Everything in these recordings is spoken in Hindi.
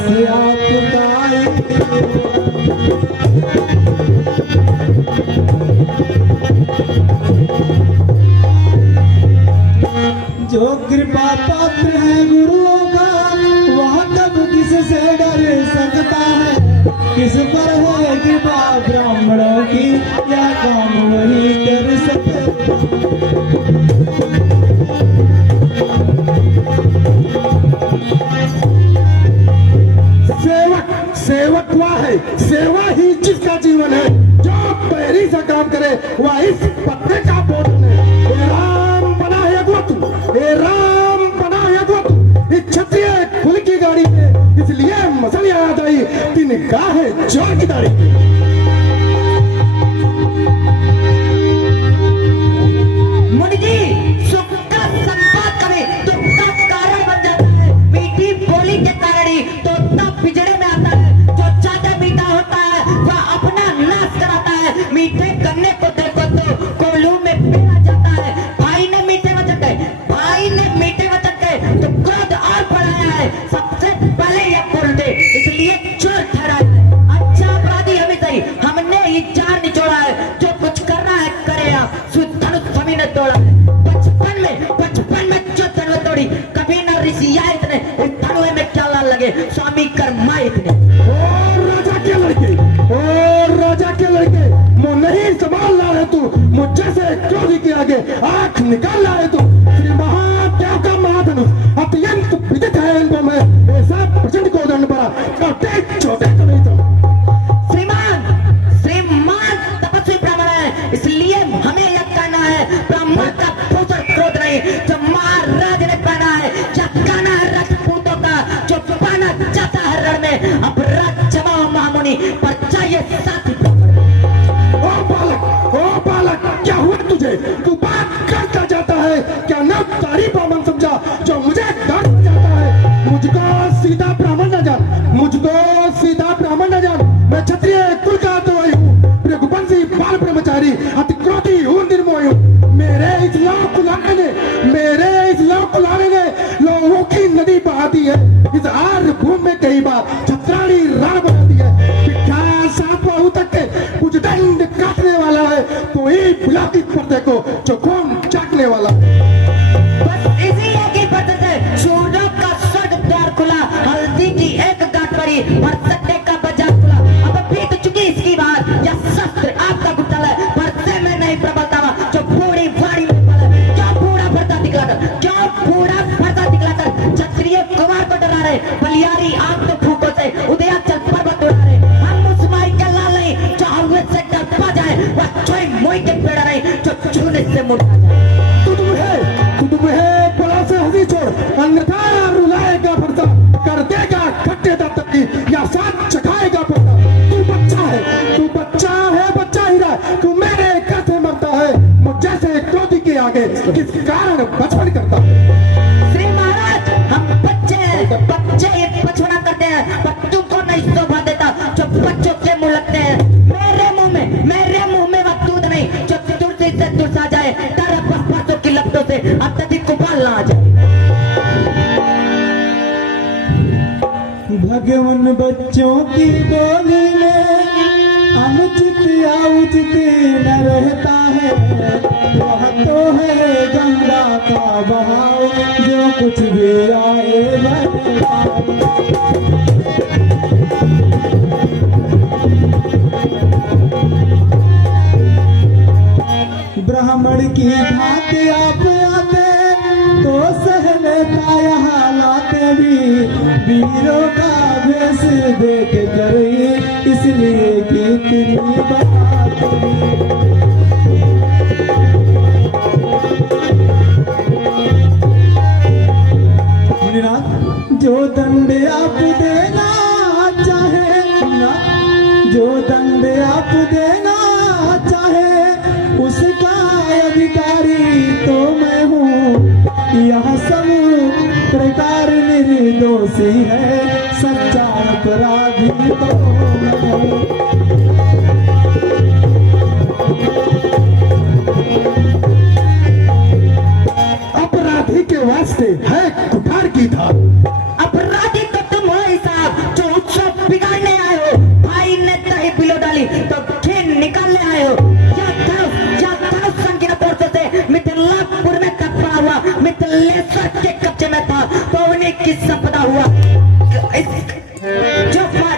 से आपका जो कृपा पात्र है गुरुओं का वह कब किससे डर सकता है। किस पर है कृपा ब्राह्मणों की या काम वही कर सकते। सेवक वह है, सेवा ही जिसका जीवन है। जो पैरी से काम करे वह इस पत्ते का भोजन है। हे राम बना यज्ञवत, हे राम बना यज्ञवत। इस क्षत्रिय कुल की गाड़ी में इसलिए मसलियां आ जाई तीन गाहे जोर की दाढ़ी। मुनि जी, सुख का संपाद कभी दुख का कारण बन जाता है। मीठी बोली के कारण ही तो उतना बिजड़े में आता है। जो ज्यादा मीठा होता है वह अपना नाश कराता है। मीठे गन्ने को देखो तो कोल्हू में पेड़ा जाता है। भाई ने मीठे वचन कहे, भाई ने मीठे वचन कहे तो क्रोध और बढ़ाया है। सबसे पहले यह बोल दे इसलिए चोर ठहराया है। अच्छा अपराधी हमें सही, हमने ये चार निचोड़ा है। जो कुछ करना है करे आप। धनुष स्वामी ने तोड़ा है बचपन में जो धनु तोड़ी कभी न ऋषिया इतने। इस धनु में क्या लाल लगे स्वामी कर्मा इतने। और राजा के लड़के, और राजा के लड़के मुंह नहीं संभाल ला है तू। मुझे से क्रोधी के आगे आंख निकाल ला है तू। श्री महादेव का महाधनुष अत्यंत विदित है इनको में। ऐसा प्रचंड को दंड पड़ा छोटे छोटे तो नहीं था। श्रीमान तपस्वी ब्राह्मण है इसलिए हमें यह कहना है ब्राह्मण का भूषण क्रोध नहीं। जो महाराज ने पहना है या कहना है राजपूतों का जो पहना जाता है रण में। अब राज जमाओ महामुनि पर चाहिए साथी। ओ बालक क्या हुआ तुझे? तू बात करता जाता है क्या? न तारीफ ब्राह्मण समझा जो मुझे डांट जाता है। मुझको सीधा ब्राह्मण न जान, मुझको सीधा ब्राह्मण न जान। मैं क्षत्रिय कुल का तो आई हूँ, रघुवंशी बाल ब्रह्मचारी अति क्रोधी हूँ, निर्मोही हूँ। मेरे इस लाभ को लाने ने लोगों की नदी बहा दी है। इस आर्य भूमि में कई बार छत्राणी राण बना दी है। विख्यात सात बाहु तक के कुछ दंड काटने वाला है तो ही बुलाती पर्दे को जो खून चाटने वाला। बस इसी एक ही पद से सूर्य का स्वर्ग द्वार खुला। हल्दी की एक गांठ पड़ी और सट्टे का बाजार खुला। अब बीत चुकी इसकी बात। यह शस्त्र आपका गुटल है परसे में नहीं प्रबलता हुआ जो बूढ़ी फाड़ी में पड़ा। क्या बूढ़ा भरता दिखलाकर, क्या बूढ़ा भरता दिखलाकर क्षत्रिय कुमार को डरा रहे। बलियारी आग तो फूकों से उदयाचल पर्वत उड़ा रहे। हम उस माई के लाल नहीं जो हवे से डरपा जाए। वह छोई मोई के पेड़ा नहीं जो छूने से मुड़ जाए। तू तुम्हें बड़ा से हंसी छोड़ अन्यथा रुलाएगा भरता, कर देगा खट्टे दांत की या साथ चखाएगा पड़ता। तू बच्चा है बच्चा हीरा। तू मेरे कहते मरता है। मुझे से क्रोधी के आगे किस कारण बचपन करता है। श्री महाराज हम बच्चे ये बचपना करते हैं। बच्चों को नहीं शोभा देता जो बच्चों के मुंह लगते हैं। मेरे मुंह में वह दूध नहीं जो तुलसी से तुलसा जाए। तारा बसों की लपटों से अत्यधिक उबाल ना आ जाए। भगवान बच्चों की बोली में अनुचित या उचित न रहता है। वह तो है गंगा का बहाव जो कुछ भी आए बहता है। ब्राह्मण की भांति आप आते तो सह लेता यहाँ लाते भी। वीरों का भेष देख कर इसलिए कि इतनी बनाते। जो दंड आप देना चाहे, जो दंड आप देना चाहे उसका अधिकारी तो मैं हूँ। यह सब प्रकार निर्दोषी है, सच्चा अपराधी तो मैं हूँ। अपराधी के वास्ते है कुठार की धार। अपराधी तो तुम हो ही साहब की संपदा हुआ।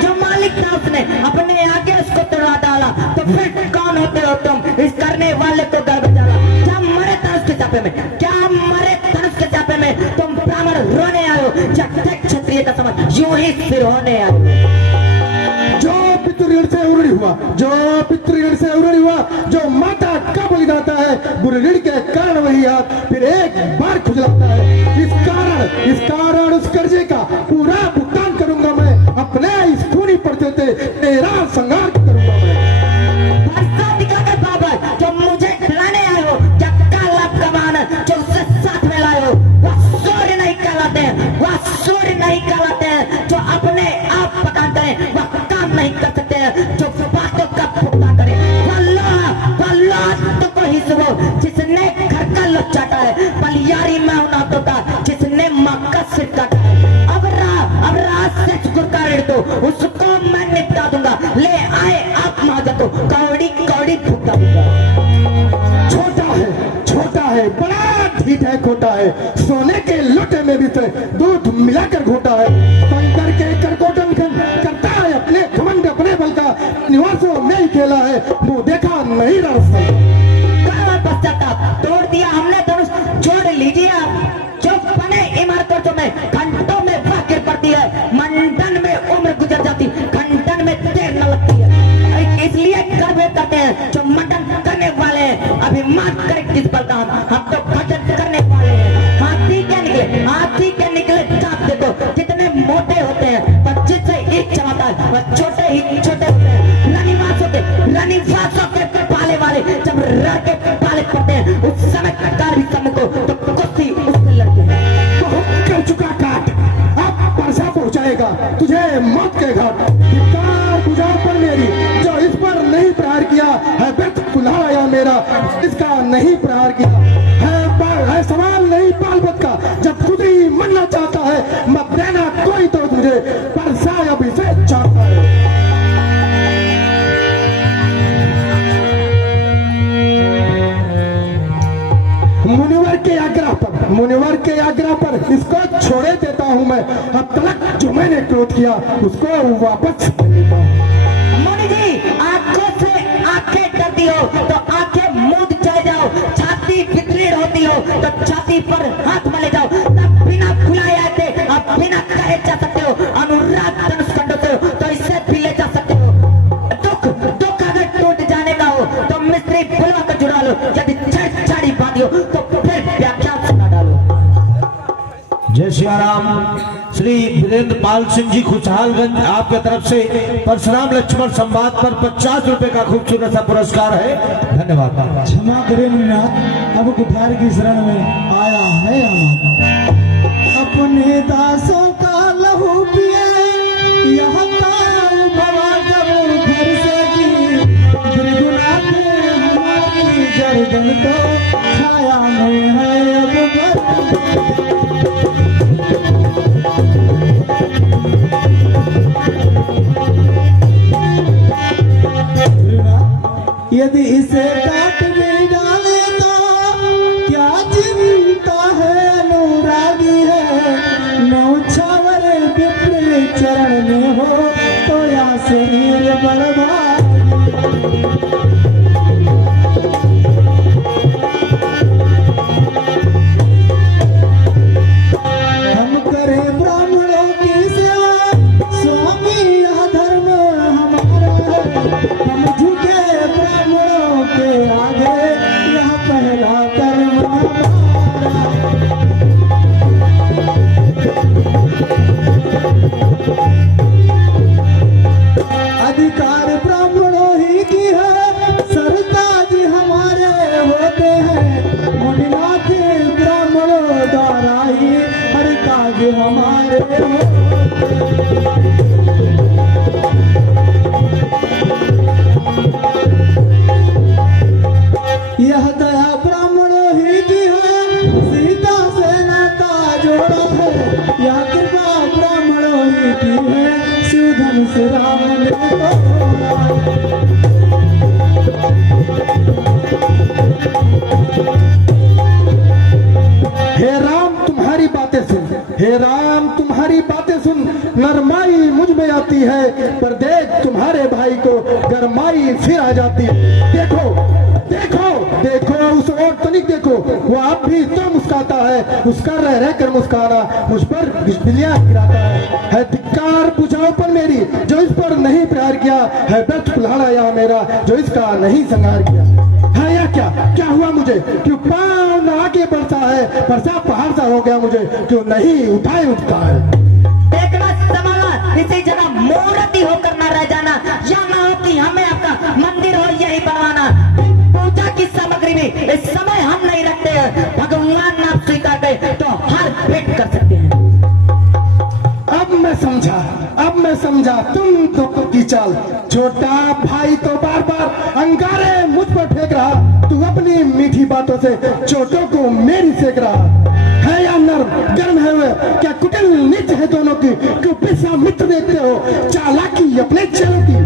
जो मालिक था उसने अपने आगे उसको तोड़ा डाला, तो फिर कौन होते हो तुम इस करने वाले को गर्भ डाला? क्या मरे धनुष के चापे में, क्या मरे धनुष के चापे में तुम ब्राह्मण रोने आए हो? जब तक क्षत्रिय का समझ यूं ही सिर होने आए। जो पितृऋण से उऋण हुआ, जो पितृऋण से उऋण हुआ, जो माता का बलि जाता है, गुरु ऋण के कारण वही हाथ फिर एक बार खुजलाता है। इस कारण उस कर्जे का पूरा भुगतान करूंगा मैं, अपने इस खूनी पर्चे से तेरा संहार करूंगा मैं। बरसा दिखाकर बाबा जो मुझे खिलाने आए हो, क्या काला कमान जो उससे साथ में लाए हो, वह सूर्य नहीं कहलाते हैं, वह सूर्य नहीं कहलाते हैं। जो अपने आप पकाते हैं वह काम नहीं कर सकते हैं, जो बातों का भुगतान करे वह लोहा तो को ही सुबह जिसने घर का लोग चाटा है, बलियारी में होना तो था जिसने माँ का सिर काटा है। अब रात से चुकुर का ऋण तो उसको मैं निपटा दूंगा, ले आए आप महाजन को कौड़ी कौड़ी भुगता दूंगा। छोटा है बड़ा ढीठ है, खोटा है, सोने के लोटे में भी से दूध मिलाकर घोटा है। शंकर के करकोटन करता है अपने घमंड अपने बल का, निवासों में ही खेला है, वो देखा नहीं रहा। पश्चाताप तोड़ दिया हमने धनुष, जोड़ लीजिए आप। जो बने इमारतों में घंटों में वह गिर पड़ती है, मंडन में उम्र गुजर जाती, घंटन में देर न लगती है। इसलिए गर्व करते हैं जो मंडन करने वाले हैं, अभिमान करें किस पर काम, हम तो भजन करने वाले हैं। हाथी के निकले चाप देखो कितने मोटे होते हैं, पर जिससे एक चलाता है वह छोटे ही छोटे होते हैं। रनिवासों के पाले वाले जब रड़ के पाले पड़ते हैं, उस समय कार भी समय को तो कुश्ती उससे लड़ते हैं। बहुत कर चुका काट, अब परसा पहुंचाएगा तुझे मौत के घाट। धिक्कार बुझाओ पर मेरी, जो इस पर नहीं प्रहार किया है, व्यर्थ कुल्हाड़ा मेरा इसका नहीं प्रहार किया है सवाल नहीं पालवत का। जब खुद ही मरना चाहता है मत देना कोई तो तुझे, परसा अभी से चाहता है। मुनिवर के आग्रह पर इसको छोड़े देता हूँ मैं, अब तलक जो मैंने क्रोध किया उसको वापस लेता हूँ। मुनि जी आंखों से आंखें डरती हो तो आंखें मूंद चले जाओ, छाती विदृढ़ होती हो तो छाती पर हाथ मले जाओ, तब बिना बुलाए आते अब बिना कहे जा सकते हो। अनुराग धनुष खंडों से हो तो इससे भी ले जा सकते हो। दुख अगर टूट जाने का हो तो मिस्त्री बुलवा कर जुड़ा लो, यदि छड़ी बांधियो तो फिर व्याख्यान सुना डालो। जय सिया राम। श्री वीरेंद्र पाल सिंह जी खुशहालगंज आपके तरफ से परशुराम लक्ष्मण संवाद पर 50 रुपए का खूबसूरत सा पुरस्कार है, धन्यवाद। क्षमा करें मुनिनाथ, अब कुठार की शरण में आया है अपने दासों का लहू पिए, यहाँ भवा जब घर से की त्रिगुणात हमारी गर्दन तो छाया में है अब यदि इसे काट भी डाले तो क्या चिंता है, अनुरागी है नौछावर विप्र चरण में हो तो या शरीर बर्बाद। हम करें ब्राह्मणों की सेवा, स्वामी यह धर्म हमारा है, हम झुके ब्राह्मणों के आगे, यह पहला कर्म हमारा। अधिकार ब्राह्मणों ही की है, सरताज हमारे होते हैं, मुनिनाथ ब्राह्मणों द्वारा ही हर काज हमारे यह दया ब्राह्मणों ही की है, सीता से नाता जोड़ा है, यह कृपा ब्राह्मणों ही की है, शिवधन से राम ने हे राम तुम्हारी बातें सुन, हे राम तुम्हारी बातें सुन नरमाई मुझ में आती है, पर देख तुम्हारे भाई को गरमाई फिर आ जाती है। देखो देखो देखो उस और तनिक देखो, वो आप भी तो मुस्काता है, उसका रह रह कर मुस्काना मुझ पर बिजलियां गिराता है धिक्कार बुझाओ पर मेरी जो इस पर नहीं प्यार किया है, व्यर्थ फुलाना या मेरा जो इसका नहीं संगार किया है। या क्या हुआ मुझे, क्यों पाँव न आगे बढ़ता है, बरसा पहाड़ सा हो गया मुझे, क्यों नहीं उठाए उठता है। देखना संभालना, इसी जगह मूर्ति होकर न रह जाना, या ना हो कि हमें आपका मंदिर हो यही बनवाना। पूजा की सामग्री में इस समय हम नहीं रखते हैं, भगवान नाम स्वीकार करे तो हर भेंट कर सकते हैं। अब मैं समझा तुम तो की चाल, छोटा भाई तो बार बार अंगारे मुझ पर फेंक रहा, तू अपनी मीठी बातों से चोटों को मेरी सेक रहा है। या नर्म गर्म है वे, क्या कुटिल नीच है दोनों की, क्यों पिसा मित्र देखते हो चालाकी अपने चेलों की।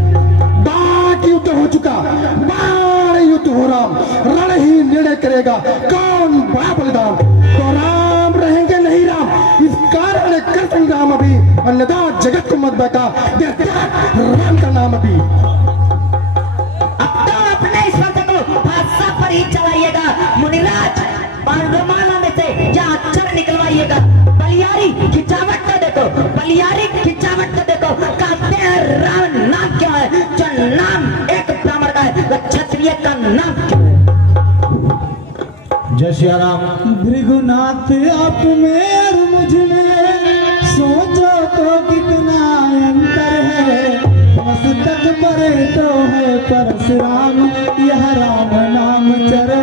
बात युद्ध हो चुका, बाण युद्ध हो राम, रण ही निर्णय करेगा कौन बड़ा बलिदान। तो राम रहेंगे नहीं राम, इस कारण कर संग्राम अभी, अन्यथा जगत को मत बता दे राम का नाम अभी। अब तो अपने इस वक्त को भाषा पर ही चलाइएगा मुनिराज, पांडुमाला में से यह अक्षर निकलवाइएगा। बलियारी खिंचावट तो देखो, बलियारी खिंचावट तो देखो, कहते हैं राम नाम क्या है, जो नाम एक ब्राह्मण का है वह क्षत्रिय का नाम क्या है। जय श्री राम। भृगुनाथ आप में और मुझ में सोचो तो कितना अंतर है, मस्तक पर तो है परशुराम, यह राम नाम चरो।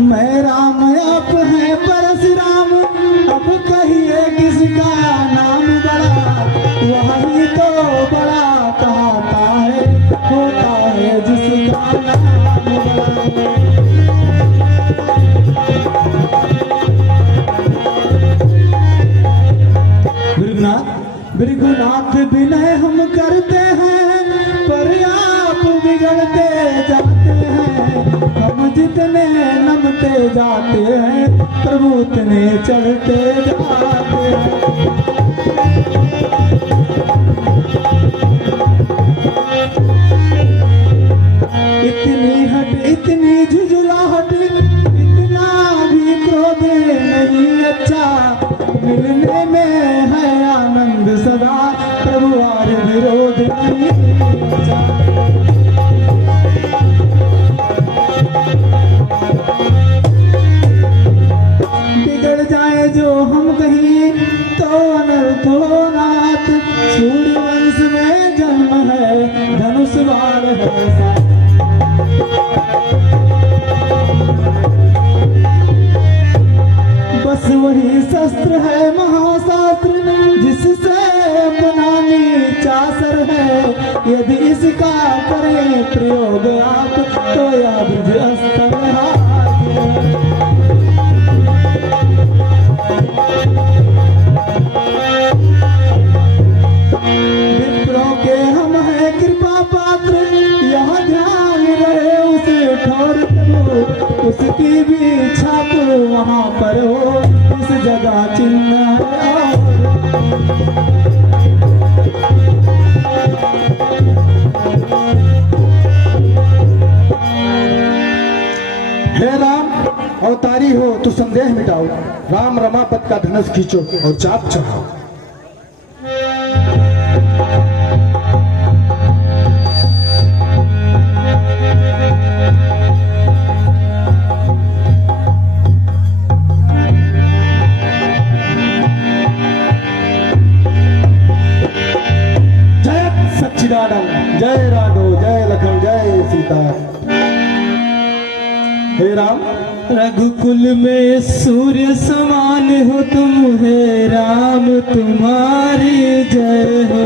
मैं राम आप है परशुराम, अब कहिए किसका नाम बड़ा, वही तो बड़ा कहता है, होता है जिसका नाम बड़ा। भृगुनाथ विनय हम करते हैं, पर आप बिगड़ते जाते हैं, हम जितने नमते जाते हैं, प्रभु उतने चढ़ते जाते हैं। इतनी झुझुलाहट, इतना भी क्रोध नहीं अच्छा, मिलने में है आनंद सदा, प्रभु और विरोध नहीं अच्छा। बिगड़ जाए जो हम कहीं तो अनर्थ हो नाथ, सूर्य वंश में जन्म है, धनुष बाण है। बस वही शस्त्र है महाशास्त्र, जिससे अपनानी चासर है, यदि इसका करें प्रयोग आप तो याद अस्त्र विप्रों के हम है कृपा पात्र, यह ध्यान रहे उसे ठोर उसकी भी छाप वहाँ पर हो, इस जगह चिन्ह हे राम अवतारी हो तो संदेह मिटाओ, राम रमापत का धनुष खींचो और चाप चढ़ाओ। जय राघव जय लखन जय सीता। हे राम रघुकुल में सूर्य समान हो तुम, हे राम तुम्हारी जय हो।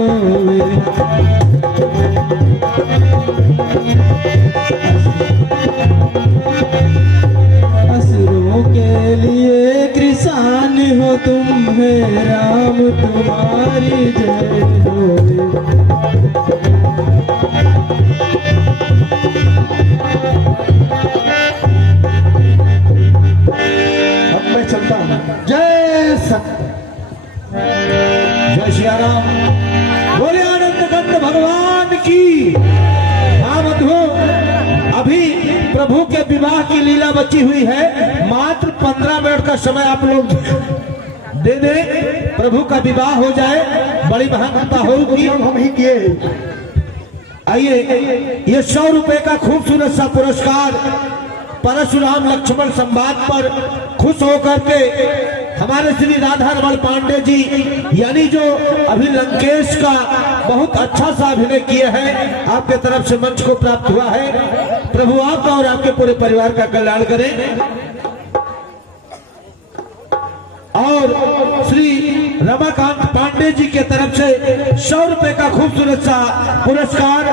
असुरों के लिए कृषान हो तुम, हे राम तुम्हारी जय हो। विवाह की लीला बची हुई है, मात्र 15 मिनट का समय आप लोग दे दे, प्रभु का विवाह हो जाए, बड़ी महानता होगी। हम ही किए। आइए, ये 100 रुपए का खूबसूरत सा पुरस्कार परशुराम लक्ष्मण संवाद पर खुश होकर के हमारे श्री राधा रमण पांडे जी, यानी जो अभी लंकेश का बहुत अच्छा सा अभिनय किए हैं, आपके तरफ से मंच को प्राप्त हुआ है। प्रभु आपका और आपके पूरे परिवार का कल्याण करें। और श्री रमाकांत पांडे जी के तरफ से 100 रुपए का खूबसूरत सा पुरस्कार